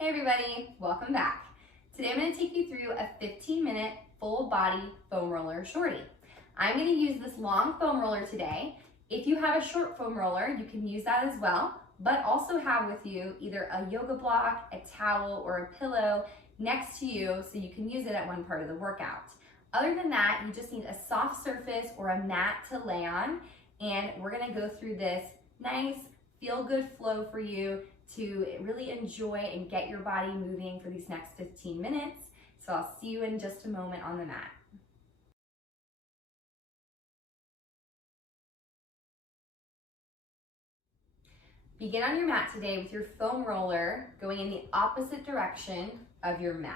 Hey everybody, welcome back. Today I'm going to take you through a 15-minute full body foam roller shorty. I'm going to use this long foam roller today. If you have a short foam roller, you can use that as well, but also have with you either a yoga block, a towel, or a pillow next to you so you can use it at one part of the workout. Other than that, you just need a soft surface or a mat to lay on, and we're going to go through this nice, feel-good flow for you to really enjoy and get your body moving for these next 15 minutes. So I'll see you in just a moment on the mat. Begin on your mat today with your foam roller going in the opposite direction of your mat.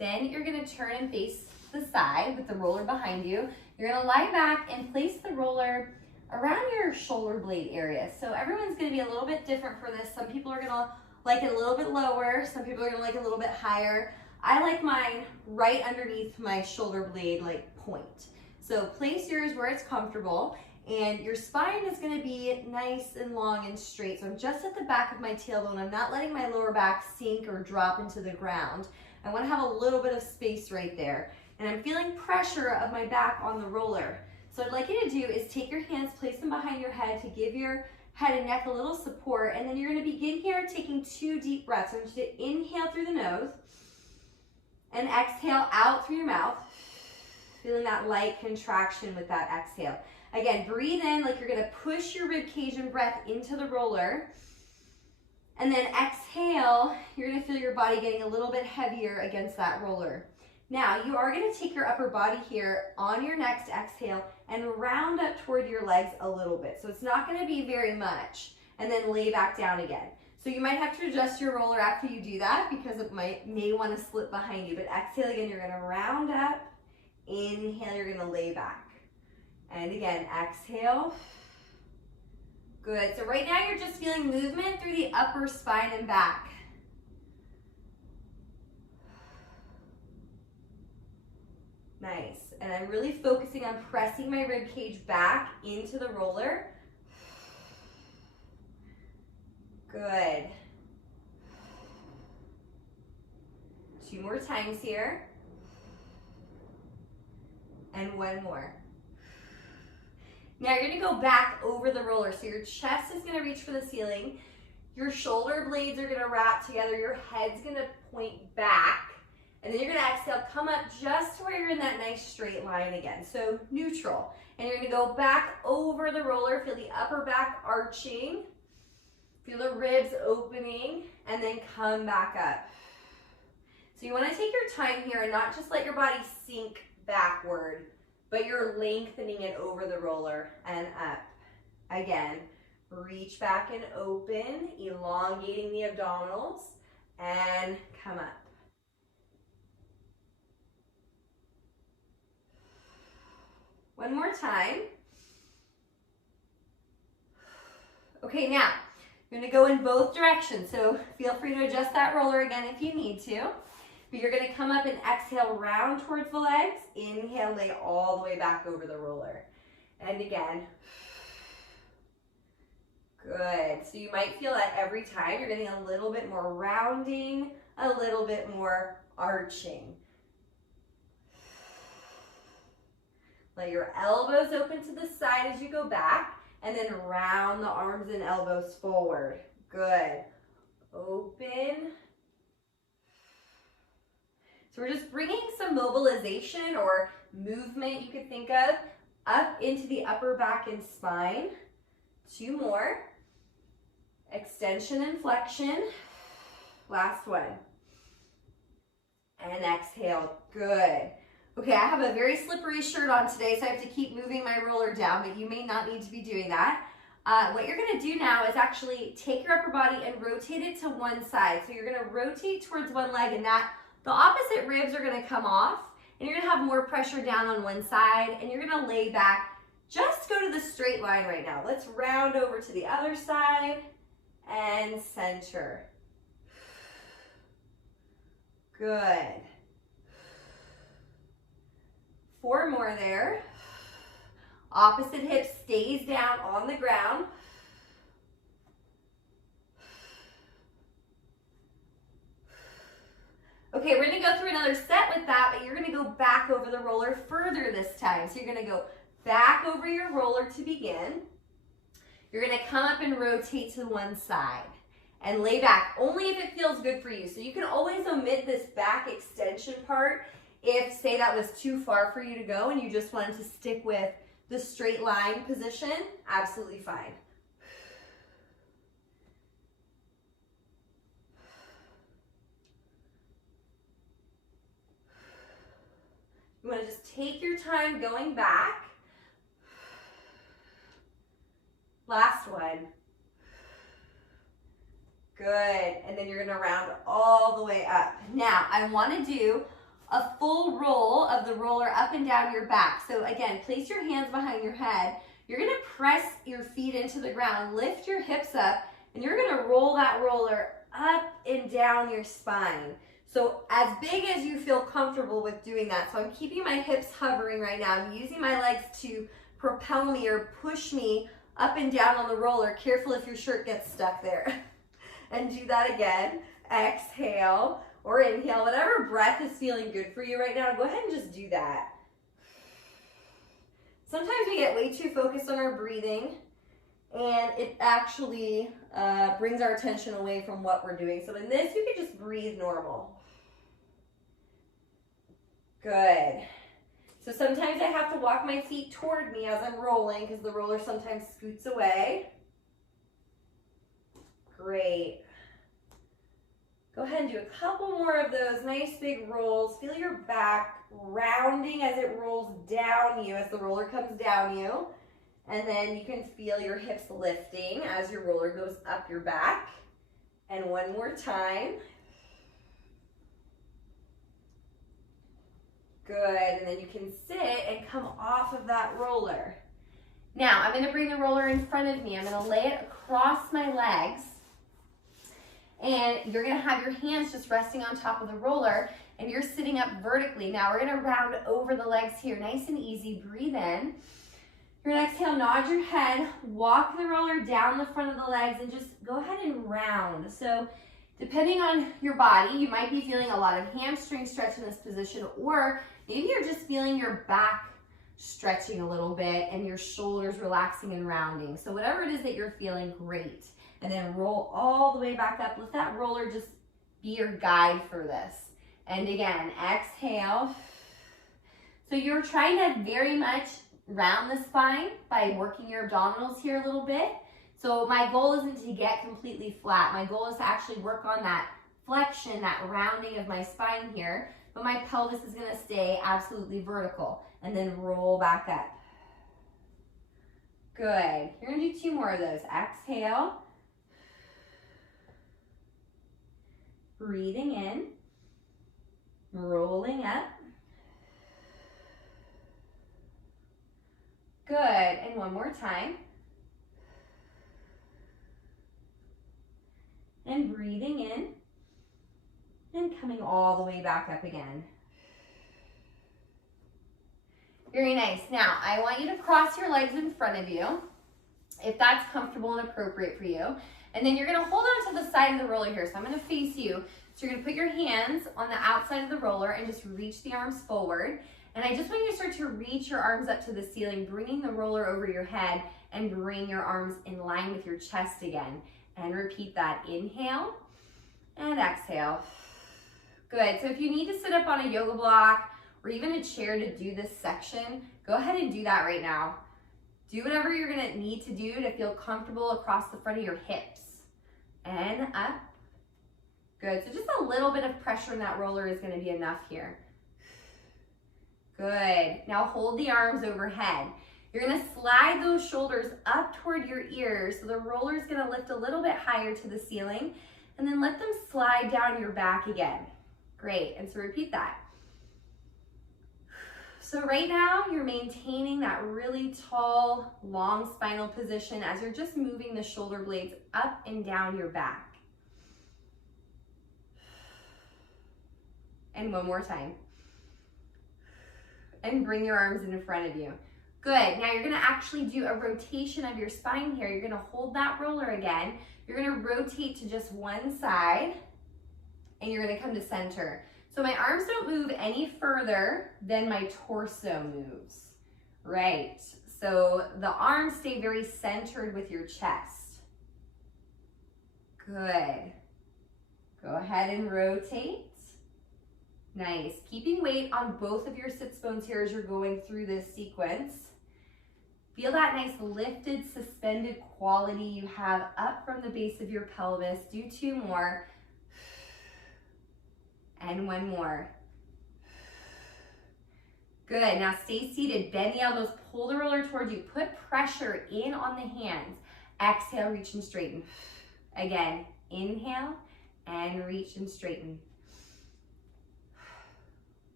Then you're going to turn and face the side with the roller behind you. You're going to lie back and place the roller around your shoulder blade area. So everyone's going to be a little bit different for this. Some people are going to like it a little bit lower. Some people are going to like it a little bit higher. I like mine right underneath my shoulder blade, like point. So place yours where it's comfortable, and your spine is going to be nice and long and straight. So I'm just at the back of my tailbone. I'm not letting my lower back sink or drop into the ground. I want to have a little bit of space right there. And I'm feeling pressure of my back on the roller. So what I'd like you to do is take your hands, place them behind your head to give your head and neck a little support, and then you're going to begin here taking 2 deep breaths. I want you to inhale through the nose and exhale out through your mouth, feeling that light contraction with that exhale. Again, breathe in like you're going to push your rib cage and breath into the roller, and then exhale, you're going to feel your body getting a little bit heavier against that roller. Now, you are going to take your upper body here on your next exhale and round up toward your legs a little bit. So it's not going to be very much, and then lay back down again. So you might have to adjust your roller after you do that because it may want to slip behind you. But exhale again, you're going to round up. Inhale, you're going to lay back. And again, exhale. Good. So right now you're just feeling movement through the upper spine and back. Nice. And I'm really focusing on pressing my rib cage back into the roller. Good. 2 more times here. And 1 more. Now you're going to go back over the roller. So your chest is going to reach for the ceiling. Your shoulder blades are going to wrap together. Your head's going to point back. And then you're going to exhale, come up just to where you're in that nice straight line again. So neutral. And you're going to go back over the roller. Feel the upper back arching. Feel the ribs opening. And then come back up. So you want to take your time here and not just let your body sink backward, but you're lengthening it over the roller and up. Again, reach back and open, elongating the abdominals, and come up. One more time. Okay, now you're going to go in both directions, so feel free to adjust that roller again if you need to. But you're going to come up and exhale, round towards the legs. Inhale, lay all the way back over the roller. And again. Good. So you might feel that every time you're getting a little bit more rounding, a little bit more arching. Let your elbows open to the side as you go back, and then round the arms and elbows forward. Good. Open. So we're just bringing some mobilization or movement you could think of up into the upper back and spine. 2 more. Extension and flexion. Last one. And exhale. Good. Okay, I have a very slippery shirt on today, so I have to keep moving my roller down, but you may not need to be doing that. What you're going to do now is actually take your upper body and rotate it to one side. So you're going to rotate towards one leg, and the opposite ribs are going to come off, and you're going to have more pressure down on one side, and you're going to lay back. Just go to the straight line right now. Let's round over to the other side and center. Good. 4 more there. Opposite hip stays down on the ground. Okay, we're gonna go through another set with that, but you're gonna go back over the roller further this time. So you're gonna go back over your roller to begin. You're gonna come up and rotate to one side and lay back, only if it feels good for you. So you can always omit this back extension part if, say, that was too far for you to go and you just wanted to stick with the straight line position, absolutely fine. You want to just take your time going back. Last one. Good, and then you're gonna round all the way up. Now, I wanna do a full roll of the roller up and down your back. So again, place your hands behind your head. You're gonna press your feet into the ground, lift your hips up, and you're gonna roll that roller up and down your spine. So as big as you feel comfortable with doing that. So I'm keeping my hips hovering right now. I'm using my legs to propel me or push me up and down on the roller. Careful if your shirt gets stuck there. And do that again. Exhale or inhale, whatever breath is feeling good for you right now. Go ahead and just do that. Sometimes we get way too focused on our breathing and it actually brings our attention away from what we're doing. So in this, you can just breathe normal. Good. So sometimes I have to walk my feet toward me as I'm rolling because the roller sometimes scoots away. Great. Go ahead and do a couple more of those nice big rolls. Feel your back rounding as it rolls down you, as the roller comes down you. And then you can feel your hips lifting as your roller goes up your back. And one more time. Good, and then you can sit and come off of that roller. Now, I'm gonna bring the roller in front of me. I'm gonna lay it across my legs. And you're gonna have your hands just resting on top of the roller and you're sitting up vertically. Now we're gonna round over the legs here, nice and easy. Breathe in. You're gonna exhale, nod your head, walk the roller down the front of the legs and just go ahead and round. So depending on your body, you might be feeling a lot of hamstring stretch in this position, or maybe you're just feeling your back stretching a little bit and your shoulders relaxing and rounding. So whatever it is that you're feeling, great. And then roll all the way back up. Let that roller just be your guide for this. And again, exhale. So you're trying to very much round the spine by working your abdominals here a little bit. So my goal isn't to get completely flat. My goal is to actually work on that flexion, that rounding of my spine here. But my pelvis is gonna stay absolutely vertical. And then roll back up. Good. You're gonna do two more of those. Exhale. Breathing in, rolling up. Good, and one more time. And breathing in, and coming all the way back up again. Very nice. Now, I want you to cross your legs in front of you, if that's comfortable and appropriate for you. And then you're gonna hold on to the side of the roller here. So I'm gonna face you. So you're gonna put your hands on the outside of the roller and just reach the arms forward. And I just want you to start to reach your arms up to the ceiling, bringing the roller over your head and bring your arms in line with your chest again. And repeat that. Inhale and exhale. Good. So if you need to sit up on a yoga block or even a chair to do this section, go ahead and do that right now. Do whatever you're gonna need to do to feel comfortable across the front of your hips. And up. Good, so just a little bit of pressure in that roller is gonna be enough here. Good, now hold the arms overhead. You're gonna slide those shoulders up toward your ears, so the roller is gonna lift a little bit higher to the ceiling, and then let them slide down your back again. Great, and so repeat that. So right now, you're maintaining that really tall, long spinal position as you're just moving the shoulder blades up and down your back. And one more time. And bring your arms in front of you. Good, now you're gonna actually do a rotation of your spine here. You're gonna hold that roller again. You're gonna rotate to just one side, and you're gonna come to center. So my arms don't move any further than my torso moves. Right. So the arms stay very centered with your chest. Good. Go ahead and rotate. Nice. Keeping weight on both of your sits bones here as you're going through this sequence. Feel that nice lifted, suspended quality you have up from the base of your pelvis. Do 2 more. And 1 more. Good. Now stay seated. Bend the elbows. Pull the roller towards you. Put pressure in on the hands. Exhale, reach and straighten. Again, inhale and reach and straighten.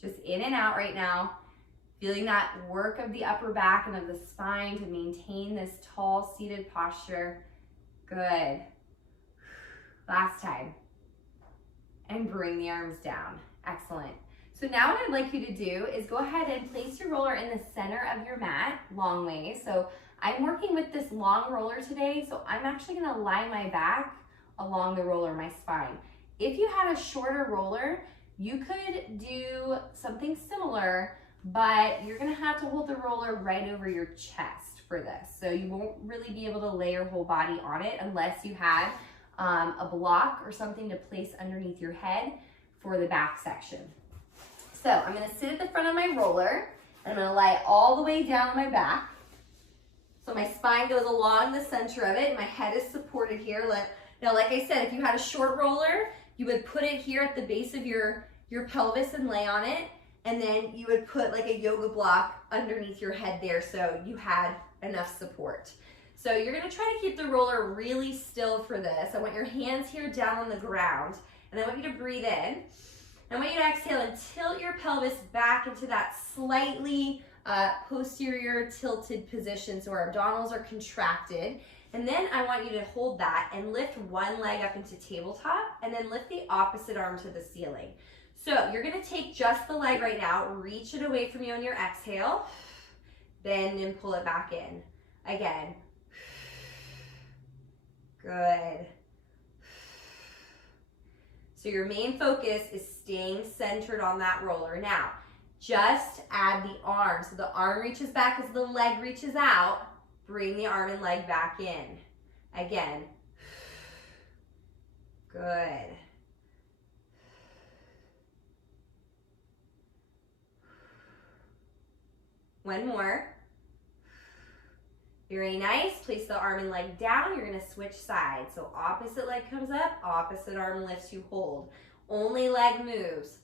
Just in and out right now. Feeling that work of the upper back and of the spine to maintain this tall seated posture. Good. Last time. And bring the arms down. Excellent. So now what I'd like you to do is go ahead and place your roller in the center of your mat, long way. So I'm working with this long roller today, so I'm actually gonna lie my back along the roller, my spine. If you had a shorter roller, you could do something similar, but you're gonna have to hold the roller right over your chest for this. So you won't really be able to lay your whole body on it unless you had a block or something to place underneath your head for the back section. So I'm gonna sit at the front of my roller, and I'm gonna lie all the way down my back. So my spine goes along the center of it, my head is supported here. Now, like I said, if you had a short roller, you would put it here at the base of your pelvis and lay on it, and then you would put like a yoga block underneath your head there so you had enough support. So you're gonna try to keep the roller really still for this. I want your hands here down on the ground, and I want you to breathe in. I want you to exhale and tilt your pelvis back into that slightly posterior tilted position so our abdominals are contracted. And then I want you to hold that and lift one leg up into tabletop and then lift the opposite arm to the ceiling. So you're gonna take just the leg right now, reach it away from you on your exhale, bend and pull it back in. Again. Good. So your main focus is staying centered on that roller. Now, just add the arm. So the arm reaches back as the leg reaches out. Bring the arm and leg back in. Again. Good. One more. Very nice. Place the arm and leg down. You're going to switch sides. So opposite leg comes up, opposite arm lifts, you hold. Only leg moves.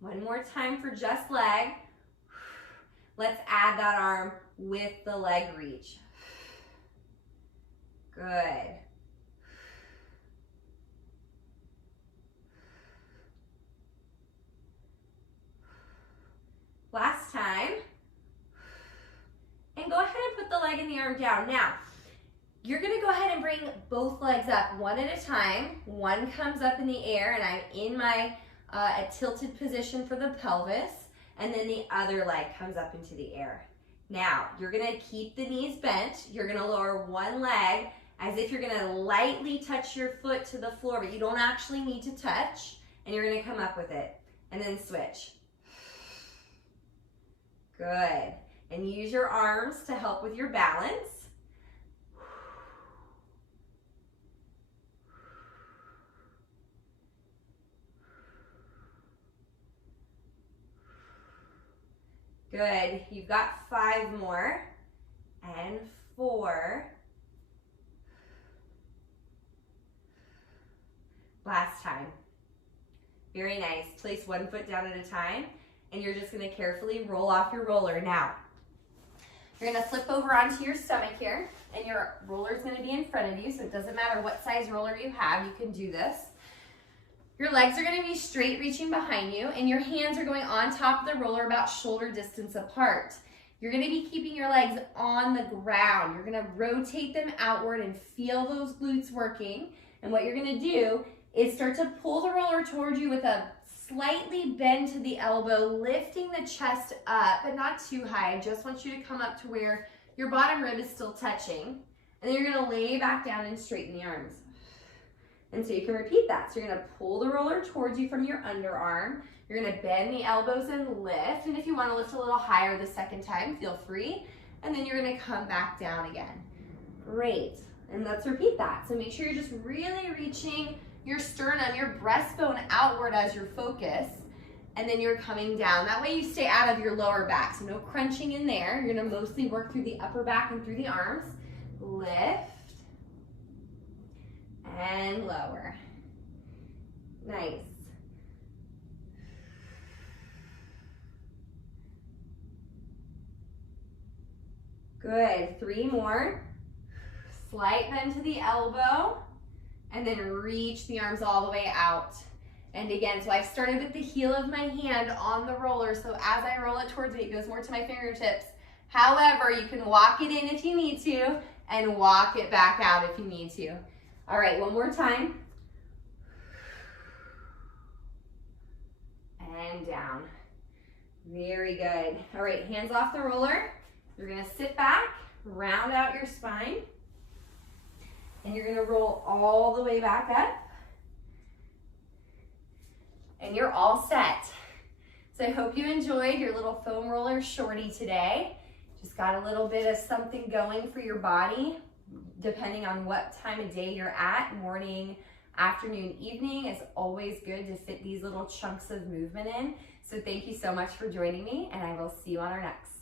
One more time for just leg. Let's add that arm with the leg reach. Good. Last time. And go ahead and put the leg and the arm down. Now, you're gonna go ahead and bring both legs up one at a time. One comes up in the air and I'm in my a tilted position for the pelvis, and then the other leg comes up into the air. Now, you're gonna keep the knees bent. You're gonna lower one leg as if you're gonna lightly touch your foot to the floor, but you don't actually need to touch, and you're gonna come up with it, and then switch. Good. And use your arms to help with your balance. Good. You've got 5 more. And 4. Last time. Very nice. Place one foot down at a time, and you're just going to carefully roll off your roller. Now, you're going to flip over onto your stomach here, and your roller is going to be in front of you, so it doesn't matter what size roller you have, you can do this. Your legs are going to be straight reaching behind you, and your hands are going on top of the roller about shoulder distance apart. You're going to be keeping your legs on the ground. You're going to rotate them outward and feel those glutes working. And what you're going to do is start to pull the roller towards you with a slightly bend to the elbow, lifting the chest up, but not too high. I just want you to come up to where your bottom rib is still touching. And then you're gonna lay back down and straighten the arms. And so you can repeat that. So you're gonna pull the roller towards you from your underarm. You're gonna bend the elbows and lift. And if you wanna lift a little higher the second time, feel free. And then you're gonna come back down again. Great. And let's repeat that. So make sure you're just really reaching your sternum, your breastbone outward as your focus. And then you're coming down. That way you stay out of your lower back. So no crunching in there. You're gonna mostly work through the upper back and through the arms. Lift. And lower. Nice. Good. 3 more. Slight bend to the elbow. And then reach the arms all the way out. And again, so I've started with the heel of my hand on the roller. So as I roll it towards me, it goes more to my fingertips. However, you can walk it in if you need to and walk it back out if you need to. All right, one more time. And down. Very good. All right, hands off the roller. You're gonna sit back, round out your spine, and you're gonna roll all the way back up. And you're all set. So I hope you enjoyed your little foam roller shorty today. Just got a little bit of something going for your body, depending on what time of day you're at, morning, afternoon, evening. It's always good to fit these little chunks of movement in. So thank you so much for joining me, and I will see you on our next.